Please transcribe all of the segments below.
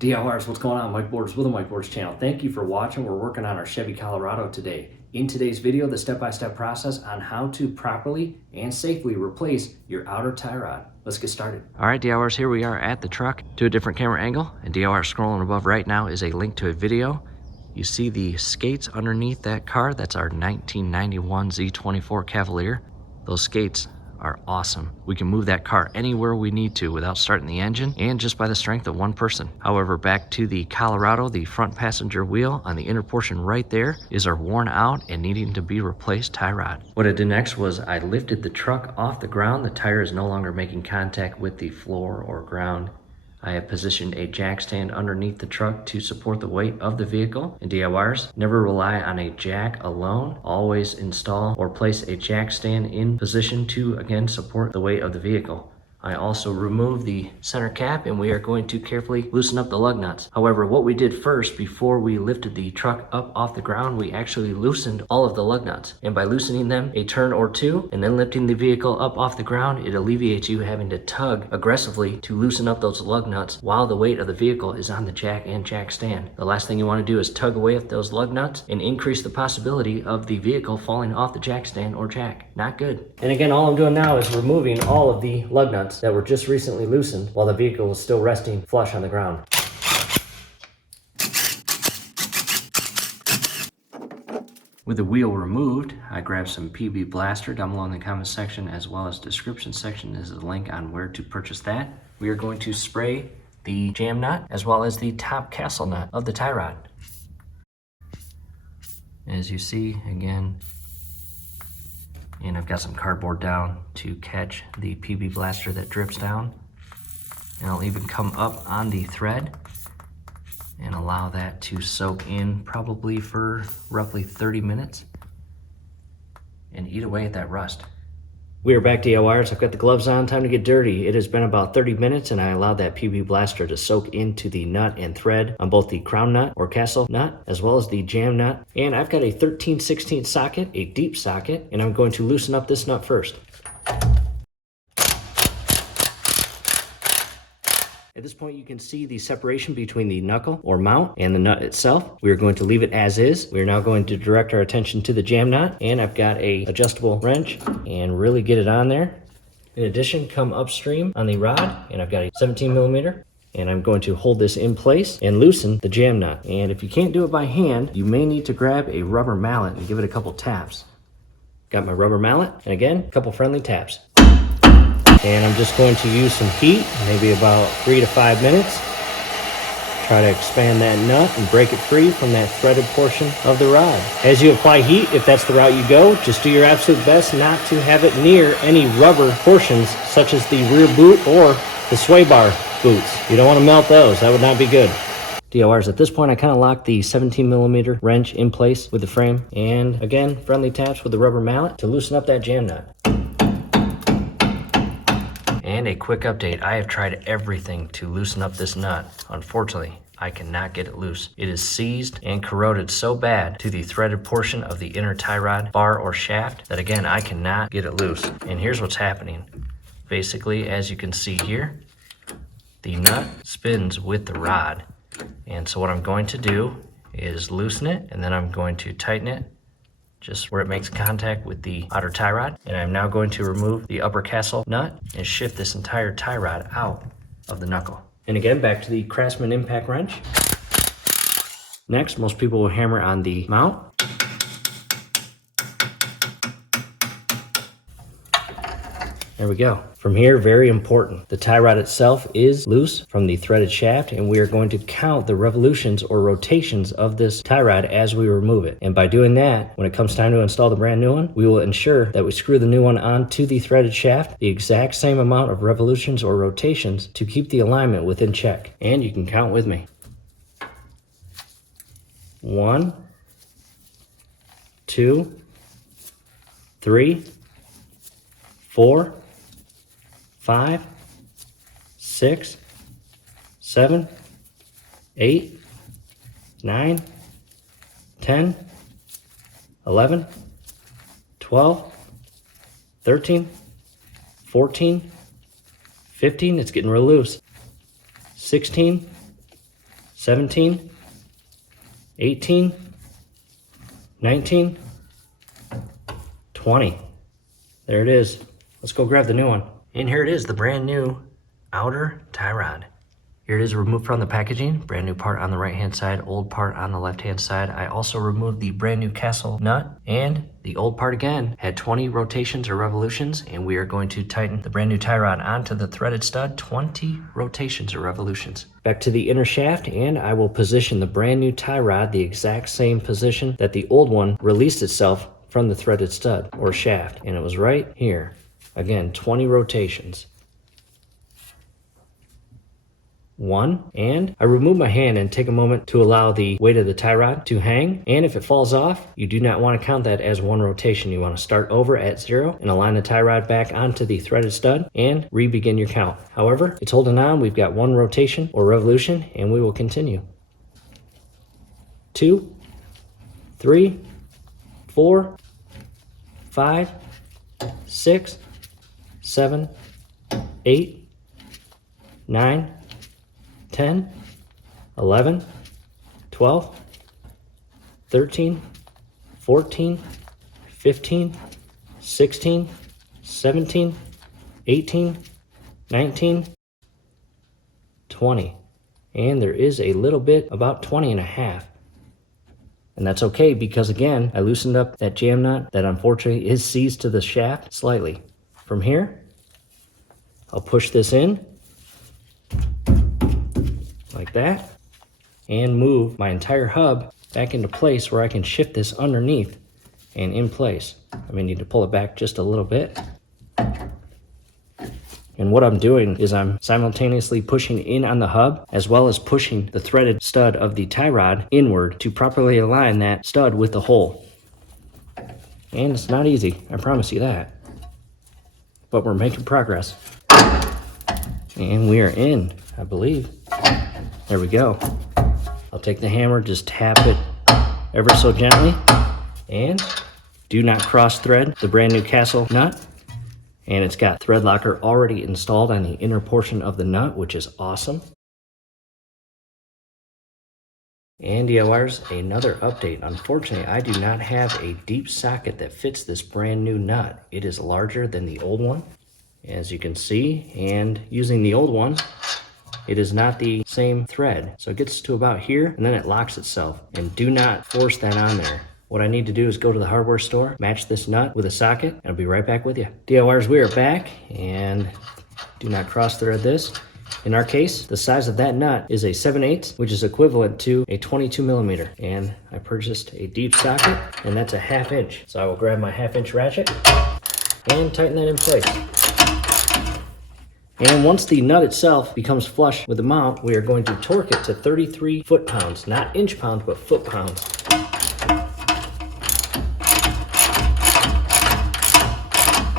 DIYers, what's going on? Mike Borders with the Mike Borders channel. Thank you for watching. We're working on our Chevy Colorado today. In today's video, the step-by-step process on how to properly and safely replace your outer tie rod. Let's get started. All right, DIYers, here we are at the truck to a different camera angle. And DIYer, scrolling above right now is a link to a video. You see the skates underneath that car. That's our 1991 Z24 Cavalier. Those skates are awesome. We can move that car anywhere we need to without starting the engine and just by the strength of one person. However, back to the Colorado, the front passenger wheel on the inner portion right there is our worn out and needing to be replaced tie rod. What I did next was I lifted the truck off the ground. The tire is no longer making contact with the floor or ground. I have positioned a jack stand underneath the truck to support the weight of the vehicle. And DIYers, never rely on a jack alone. Always install or place a jack stand in position to, again, support the weight of the vehicle. I also removed the center cap and we are going to carefully loosen up the lug nuts. However, what we did first before we lifted the truck up off the ground, we actually loosened all of the lug nuts. And by loosening them a turn or two and then lifting the vehicle up off the ground, it alleviates you having to tug aggressively to loosen up those lug nuts while the weight of the vehicle is on the jack and jack stand. The last thing you want to do is tug away at those lug nuts and increase the possibility of the vehicle falling off the jack stand or jack. Not good. And again, all I'm doing now is removing all of the lug nuts that were just recently loosened while the vehicle was still resting flush on the ground. With the wheel removed, I grabbed some PB Blaster. Down below in the comment section as well as description section is a link on where to purchase that. We are going to spray the jam nut as well as the top castle nut of the tie rod. As you see, again, and I've got some cardboard down to catch the PB Blaster that drips down. And I'll even come up on the thread and allow that to soak in probably for roughly 30 minutes and eat away at that rust. We are back, DIYers. I've got the gloves on, time to get dirty. It has been about 30 minutes and I allowed that PB Blaster to soak into the nut and thread on both the crown nut or castle nut as well as the jam nut. And I've got a 13/16 socket, a deep socket, and I'm going to loosen up this nut first. At this point, you can see the separation between the knuckle or mount and the nut itself. We are going to leave it as is. We are now going to direct our attention to the jam nut, and I've got a adjustable wrench and really get it on there. In addition, come upstream on the rod, and I've got a 17mm, and I'm going to hold this in place and loosen the jam nut. And if you can't do it by hand, you may need to grab a rubber mallet and give it a couple taps. Got my rubber mallet, and again, a couple friendly taps. And I'm just going to use some heat, maybe about 3 to 5 minutes. Try to expand that nut and break it free from that threaded portion of the rod. As you apply heat, if that's the route you go, just do your absolute best not to have it near any rubber portions such as the rear boot or the sway bar boots. You don't want to melt those. That would not be good. DIYers, at this point, I kind of locked the 17mm wrench in place with the frame. And again, friendly taps with the rubber mallet to loosen up that jam nut. And a quick update, I have tried everything to loosen up this nut. Unfortunately, I cannot get it loose. It is seized and corroded so bad to the threaded portion of the inner tie rod bar or shaft that again, I cannot get it loose. And here's what's happening. Basically, as you can see here, the nut spins with the rod. And so what I'm going to do is loosen it and then I'm going to tighten it just where it makes contact with the outer tie rod. And I'm now going to remove the upper castle nut and shift this entire tie rod out of the knuckle. And again, back to the Craftsman impact wrench. Next, most people will hammer on the mount. There we go. From here, very important. The tie rod itself is loose from the threaded shaft, and we are going to count the revolutions or rotations of this tie rod as we remove it. And by doing that, when it comes time to install the brand new one, we will ensure that we screw the new one onto the threaded shaft the exact same amount of revolutions or rotations to keep the alignment within check. And you can count with me. 1, 2, 3, 4, 5, 6, 7, 8, 9, 10, 11, 12, 13, 14, 15, it's getting real loose, 16, 17, 18, 19, 20. There it is. Let's go grab the new one. And here it is, the brand new outer tie rod. Here it is removed from the packaging. Brand new part on the right-hand side, old part on the left-hand side. I also removed the brand new castle nut, and the old part again had 20 rotations or revolutions, and we are going to tighten the brand new tie rod onto the threaded stud, 20 rotations or revolutions. Back to the inner shaft, and I will position the brand new tie rod the exact same position that the old one released itself from the threaded stud or shaft, and it was right here. Again, 20 rotations. 1, and I remove my hand and take a moment to allow the weight of the tie rod to hang, and if it falls off, you do not want to count that as one rotation. You want to start over at 0 and align the tie rod back onto the threaded stud and re-begin your count. However, it's holding on. We've got 1 rotation or revolution, and we will continue. 2, 3, 4, 5, 6, 7, 8, 9, 10, 11, 12, 13, 14, 15, 16, 17, 18, 19, 20. And there is a little bit, about 20 and a half. And that's okay, because again, I loosened up that jam nut that unfortunately is seized to the shaft slightly. From here, I'll push this in like that and move my entire hub back into place where I can shift this underneath and in place. I may need to pull it back just a little bit. And what I'm doing is I'm simultaneously pushing in on the hub as well as pushing the threaded stud of the tie rod inward to properly align that stud with the hole. And it's not easy, I promise you that. But we're making progress. And we are in, I believe. There we go. I'll take the hammer, just tap it ever so gently. And do not cross thread the brand new castle nut. And it's got thread locker already installed on the inner portion of the nut, which is awesome. And DIYers, another update. Unfortunately, I do not have a deep socket that fits this brand new nut. It is larger than the old one, as you can see. And using the old one, it is not the same thread. So it gets to about here, and then it locks itself. And do not force that on there. What I need to do is go to the hardware store, match this nut with a socket, and I'll be right back with you. DIYers, we are back, and do not cross thread this. In our case, the size of that nut is a 7/8, which is equivalent to a 22 millimeter. And I purchased a deep socket, and that's a 1/2 inch. So I will grab my 1/2 inch ratchet and tighten that in place. And once the nut itself becomes flush with the mount, we are going to torque it to 33 foot-pounds, not inch-pounds, but foot-pounds.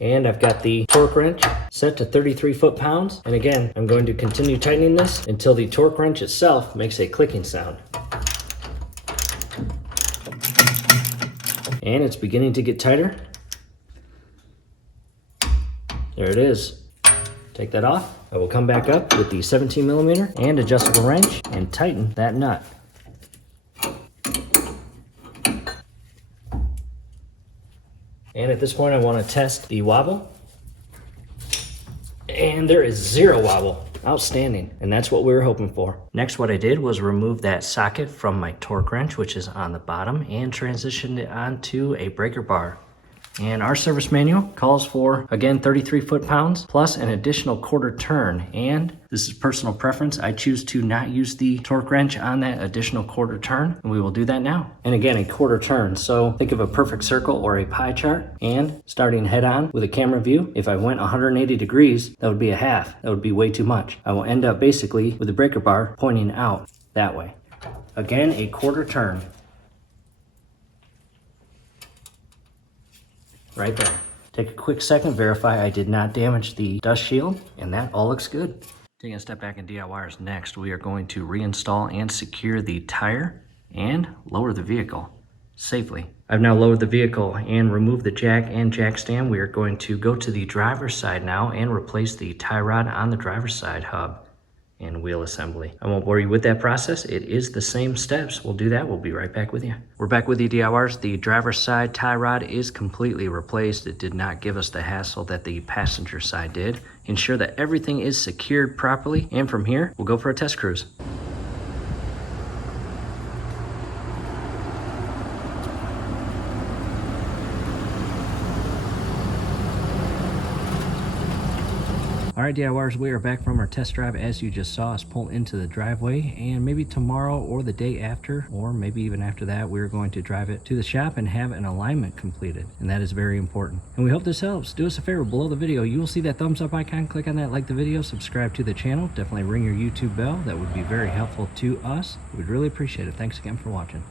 And I've got the torque wrench set to 33 foot-pounds. And again, I'm going to continue tightening this until the torque wrench itself makes a clicking sound. And it's beginning to get tighter. There it is. Take that off. I will come back up with the 17 millimeter and adjustable wrench and tighten that nut. And at this point, I want to test the wobble. And there is 0 wobble. Outstanding. And that's what we were hoping for. Next, what I did was remove that socket from my torque wrench, which is on the bottom, and transitioned it onto a breaker bar. And our service manual calls for, again, 33 foot-pounds plus an additional 1/4 turn. And this is personal preference. I choose to not use the torque wrench on that additional 1/4 turn, and we will do that now. And again, a 1/4 turn. So think of a perfect circle or a pie chart, and starting head on with a camera view, if I went 180 degrees, that would be a 1/2. That would be way too much. I will end up basically with the breaker bar pointing out that way. Again, a 1/4 turn. Right there. Take a quick second, verify I did not damage the dust shield, and that all looks good. Taking a step back in DIYers, next we are going to reinstall and secure the tire and lower the vehicle safely. I've now lowered the vehicle and removed the jack and jack stand. We are going to go to the driver's side now and replace the tie rod on the driver's side hub. and wheel assembly. I won't bore you with that process. It is the same steps. We'll do that. We'll be right back with you. We're back with you, DIYers. The driver's side tie rod is completely replaced. It did not give us the hassle that the passenger side did. Ensure that everything is secured properly, and from here, we'll go for a test cruise. All right, DIYers, we are back from our test drive. As you just saw us pull into the driveway, and maybe tomorrow or the day after, or maybe even after that, we're going to drive it to the shop and have an alignment completed, and that is very important. And we hope this helps. Do us a favor, below the video, you will see that thumbs up icon. Click on that, like the video, subscribe to the channel. Definitely ring your YouTube bell. That would be very helpful to us. We'd really appreciate it. Thanks again for watching.